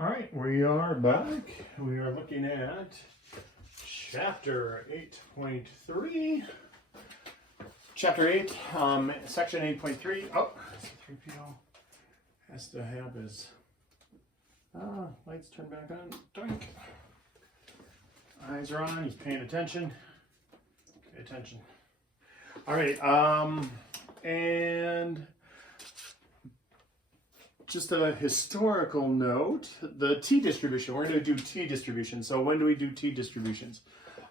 All right, we are back. We are looking at chapter 8.3. Chapter 8, section 8.3. Oh, 3PO has to have his lights turned back on. Doink. Eyes are on, he's paying attention. Pay attention. All right, and just a historical note, the T distribution, we're going to do T distribution. So when do we do T distributions?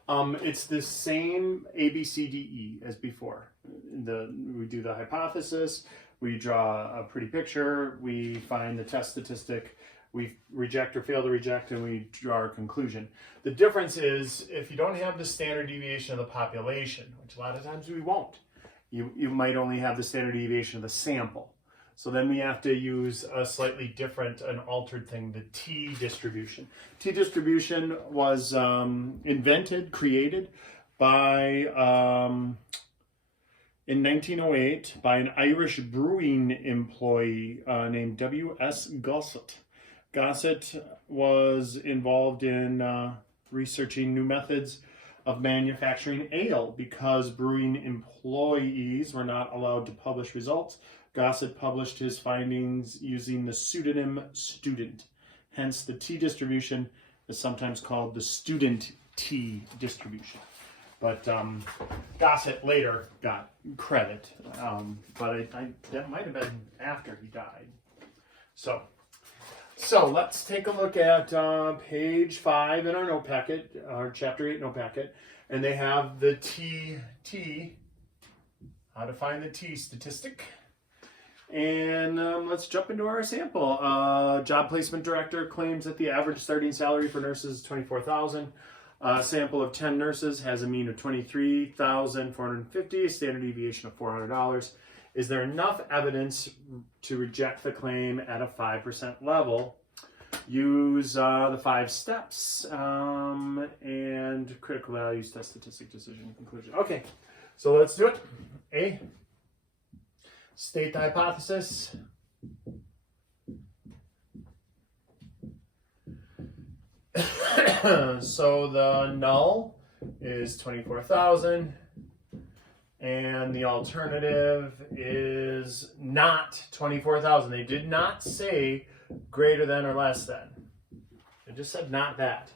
It's the same A, B, C, D, E as before. We do the hypothesis, we draw a pretty picture, we find the test statistic, we reject or fail to reject, and we draw our conclusion. The difference is if you don't have the standard deviation of the population, which a lot of times we won't, you might only have the standard deviation of the sample. So then we have to use a slightly different, an altered thing, the T distribution. T distribution was created by, in 1908, by an Irish brewing employee named W.S. Gossett. Gossett was involved in researching new methods of manufacturing ale because brewing employees were not allowed to publish results. Gossett published his findings using the pseudonym student. Hence, the T distribution is sometimes called the student T distribution. But Gossett later got credit, but that might have been after he died. So let's take a look at page 5 in our note packet, our chapter 8 note packet, and they have the T, how to find the T statistic. And let's jump into our sample. Job placement director claims that the average starting salary for nurses is $24,000. A sample of 10 nurses has a mean of $23,450, a standard deviation of $400. Is there enough evidence to reject the claim at a 5% level? Use the 5 steps and critical values, test statistic, decision, conclusion. Okay, so let's do it. A. State the hypothesis. So the null is 24,000 and the alternative is not 24,000. They did not say greater than or less than. They just said not that.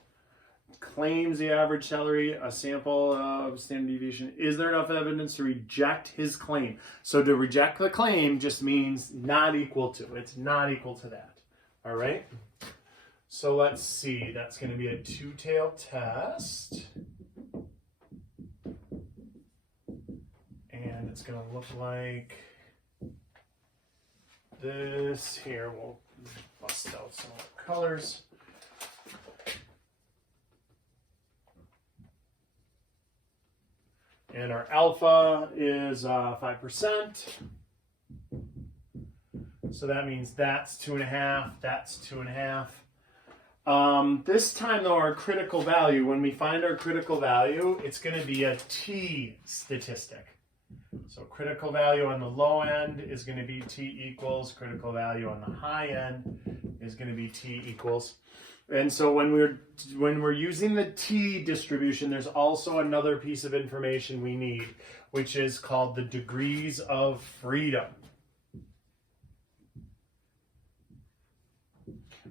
Claims the average salary, a sample of standard deviation. Is there enough evidence to reject his claim? So to reject the claim just means not equal to. It's not equal to that. All right? So let's see. That's going to be a two-tailed test. And it's going to look like this. Here, we'll bust out some more colors. And our alpha is 5%. So that means that's 2.5, that's 2.5. This time though, our critical value, when we find our critical value, it's going to be a T statistic. So critical value on the low end is going to be T equals, critical value on the high end is going to be T equals. And so when we're using the T distribution, there's also another piece of information we need, which is called the degrees of freedom.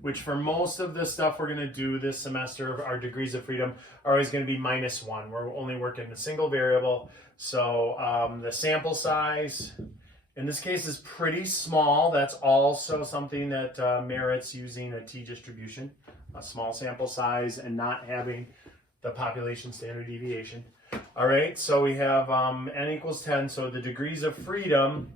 Which for most of the stuff we're going to do this semester, our degrees of freedom are always going to be -1. We're only working a single variable. So the sample size, in this case, is pretty small. That's also something that merits using a T distribution. A small sample size and not having the population standard deviation. All right, so we have n equals 10, so the degrees of freedom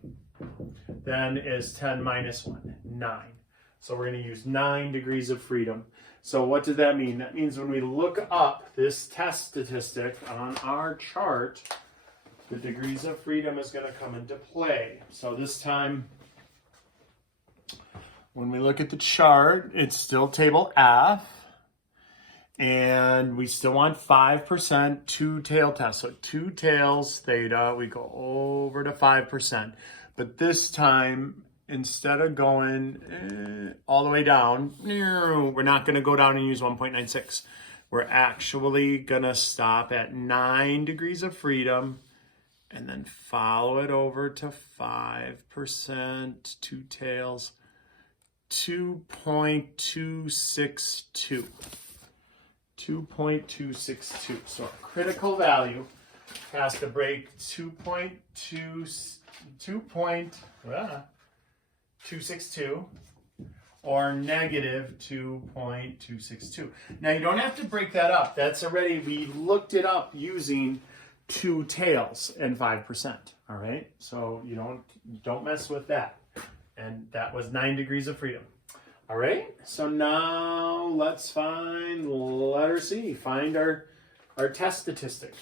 then is 10 minus 1, 9. So we're going to use 9 degrees of freedom. So what does that mean? That means when we look up this test statistic on our chart, the degrees of freedom is going to come into play. So this time, when we look at the chart, it's still table F, and we still want 5% two-tail test. So 2 tails theta, we go over to 5%. But this time, instead of going all the way down, we're not going to go down and use 1.96. We're actually going to stop at 9 degrees of freedom and then follow it over to 5%, two tails, 2.262. 2.262. So a critical value has to break 2.262 or negative 2.262. Now you don't have to break that up. That's already, we looked it up using two tails and 5%. All right, so you don't mess with that. And that was 9 degrees of freedom. All right, so now let's find letter C. Find our test statistic.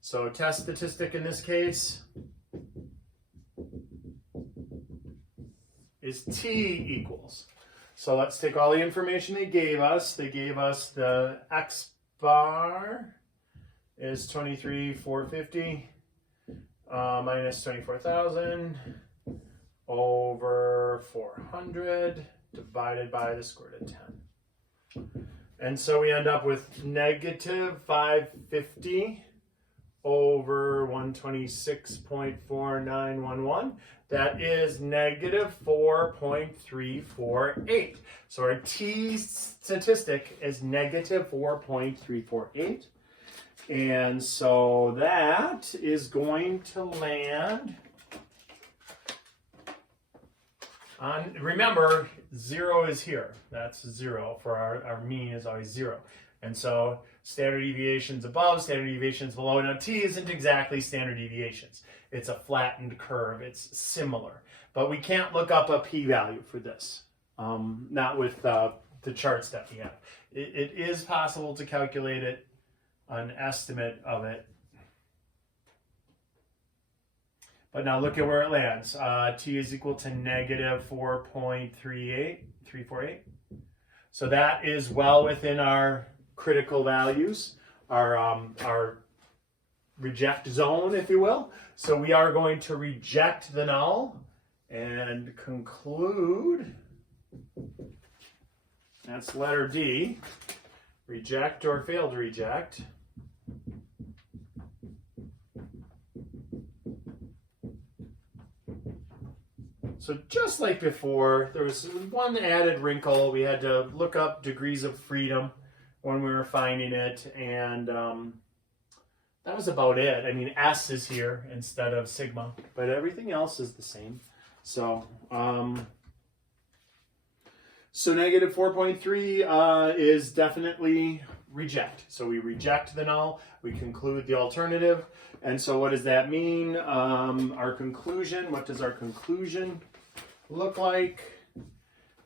So test statistic in this case is T equals. So let's take all the information they gave us. They gave us the X bar is 23,450 minus 24,000 over 400 divided by the square root of 10. And so we end up with negative 550 over 126.4911. That is negative 4.348. So our T statistic is negative 4.348. And so that is going to land on, remember, 0 is here. That's 0 for our mean is always 0. And so standard deviations above, standard deviations below. Now T isn't exactly standard deviations. It's a flattened curve. It's similar. But we can't look up a p-value for this. Not with the charts that we have. It is possible to calculate it, an estimate of it. But now look at where it lands. T is equal to negative 4.348. So that is well within our critical values, our reject zone, if you will. So we are going to reject the null and conclude, that's letter D, reject or fail to reject. So just like before, there was one added wrinkle. We had to look up degrees of freedom when we were finding it, and that was about it. I mean, S is here instead of sigma, but everything else is the same. So, so negative 4.3 is definitely reject. So we reject the null, we conclude the alternative. And so what does that mean? Our conclusion, what does our conclusion look like?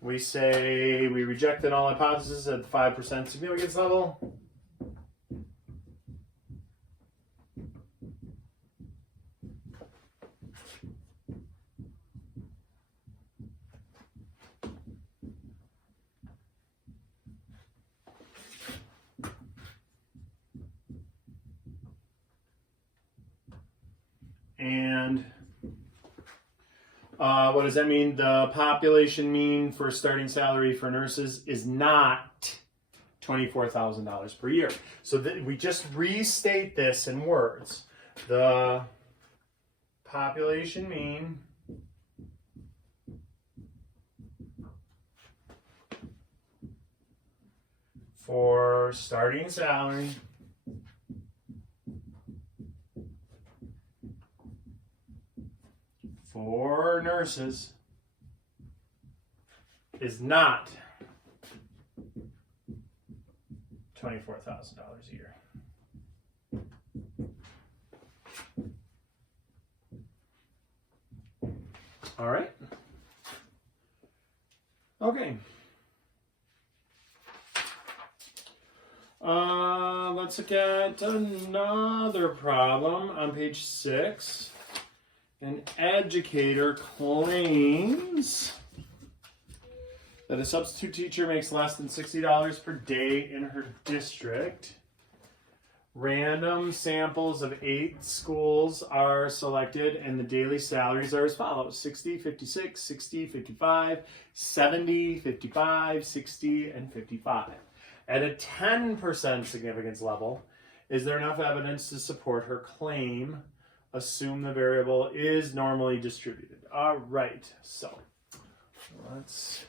We say we reject the null hypothesis at the 5% significance level. And what does that mean? The population mean for starting salary for nurses is not $24,000 per year. So we just restate this in words. The population mean for starting salary for nurses is not $24,000 a year. All right. Okay. Let's look at another problem on page 6. An educator claims that a substitute teacher makes less than $60 per day in her district. Random samples of 8 schools are selected, and the daily salaries are as follows: 60, 56, 60, 55, 70, 55, 60, and 55. At a 10% significance level, is there enough evidence to support her claim? Assume the variable is normally distributed. All right, so let's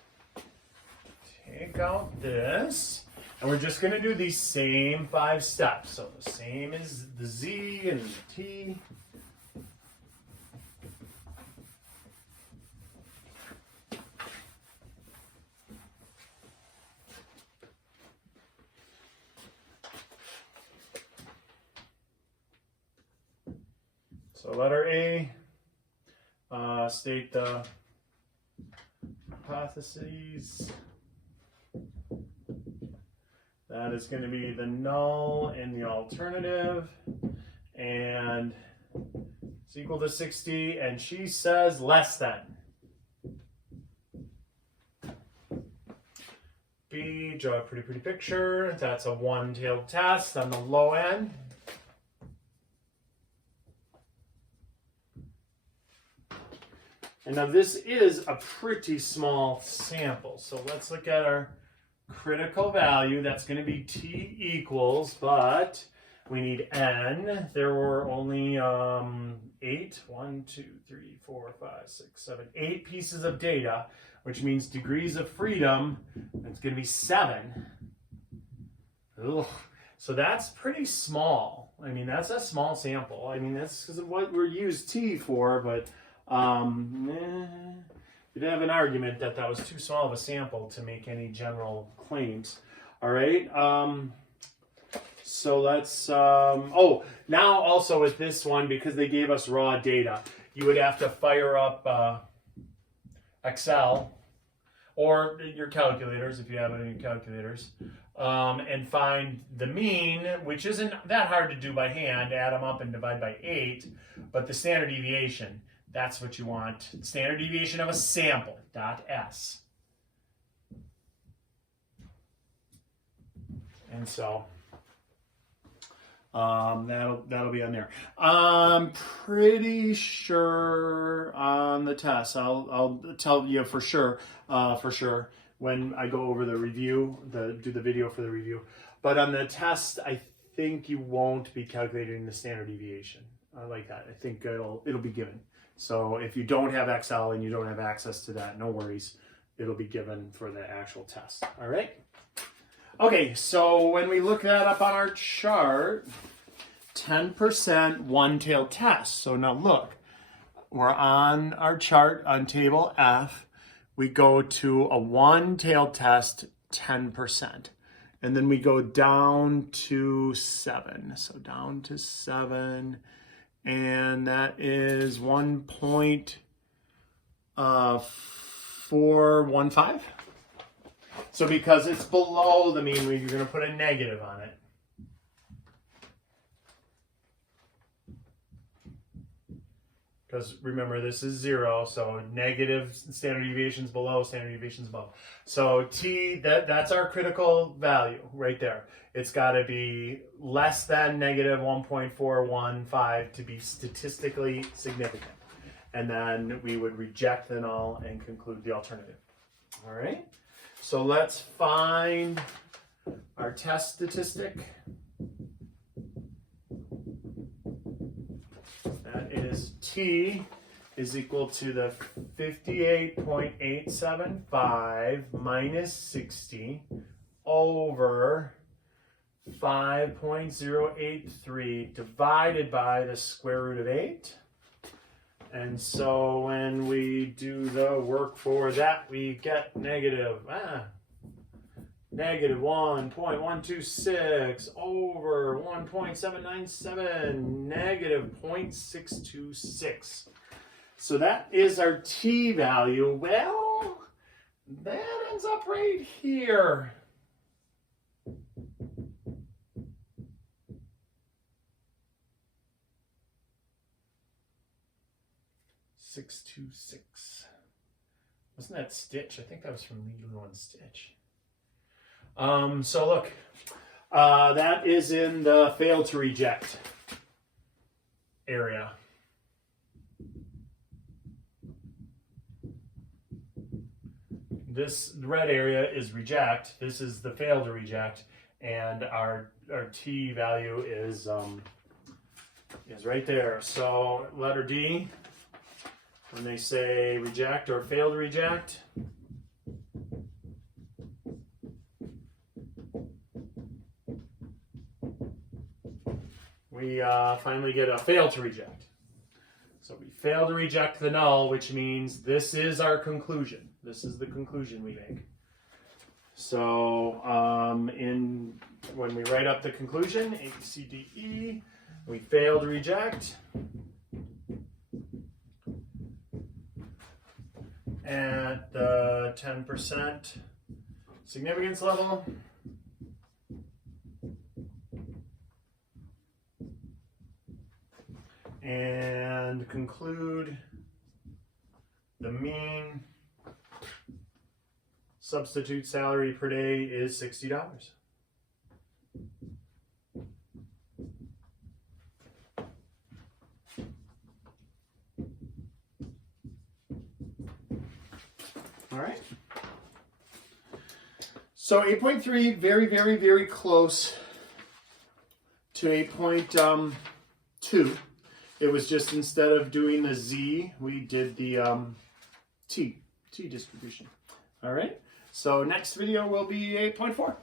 take out this. And we're just going to do these same 5 steps. So the same as the Z and the T. So letter A, state the hypotheses. That is going to be the null and the alternative, and it's equal to 60, and she says less than. B, draw a pretty picture. That's a one-tailed test on the low end. And now this is a pretty small sample, so let's look at our critical value. That's going to be T equals, but we need N. There were only 8, 1, 2, 3, 4, 5, 6, 7, 8 pieces of data, which means degrees of freedom, it's going to be 7. Ugh. So that's pretty small. I mean, that's a small sample. I mean, that's what we're used T for, but you'd have an argument that that was too small of a sample to make any general claims. All right. So let's, oh, now also with this one, because they gave us raw data, you would have to fire up Excel or your calculators, if you have any calculators, and find the mean, which isn't that hard to do by hand, add them up and divide by 8, but the standard deviation. That's what you want. Standard deviation of a sample, .s. And so that'll be on there. I'm pretty sure on the test. I'll tell you for sure when I go over the review, do the video for the review. But on the test, I think you won't be calculating the standard deviation like that. I think it'll be given. So if you don't have Excel and you don't have access to that, no worries. It'll be given for the actual test. All right? Okay, so when we look that up on our chart, 10% one-tailed test. So now look, we're on our chart on table F. We go to a one-tailed test, 10%. And then we go down to 7. So down to 7. And that is 1.415. So because it's below the mean, you're going to put a negative on it. Because remember, this is 0, so negative standard deviations below, standard deviations above. So T, that's our critical value right there. It's got to be less than negative 1.415 to be statistically significant. And then we would reject the null and conclude the alternative. All right? So let's find our test statistic. That is T is equal to the 58.875 minus 60 over 5.083 divided by the square root of 8. And so when we do the work for that, we get negative 1.126 over 1.797, negative 0.626. So that is our T value. Well, that ends up right here. .626. Wasn't that Stitch? I think that was from Lilo and Stitch. So look, That is in the fail to reject area. This red area is reject. This is the fail to reject, and our T value is right there. So letter D, when they say reject or fail to reject, we finally get a fail to reject. So we fail to reject the null, which means this is our conclusion. This is the conclusion we make. So when we write up the conclusion, A, B, C, D, E, we fail to reject. At the 10% significance level. And conclude the mean substitute salary per day is $60. All right. So 8.3, very, very, very close to 8.2. It was just instead of doing the Z, we did the T distribution. All right. So next video will be 8.4.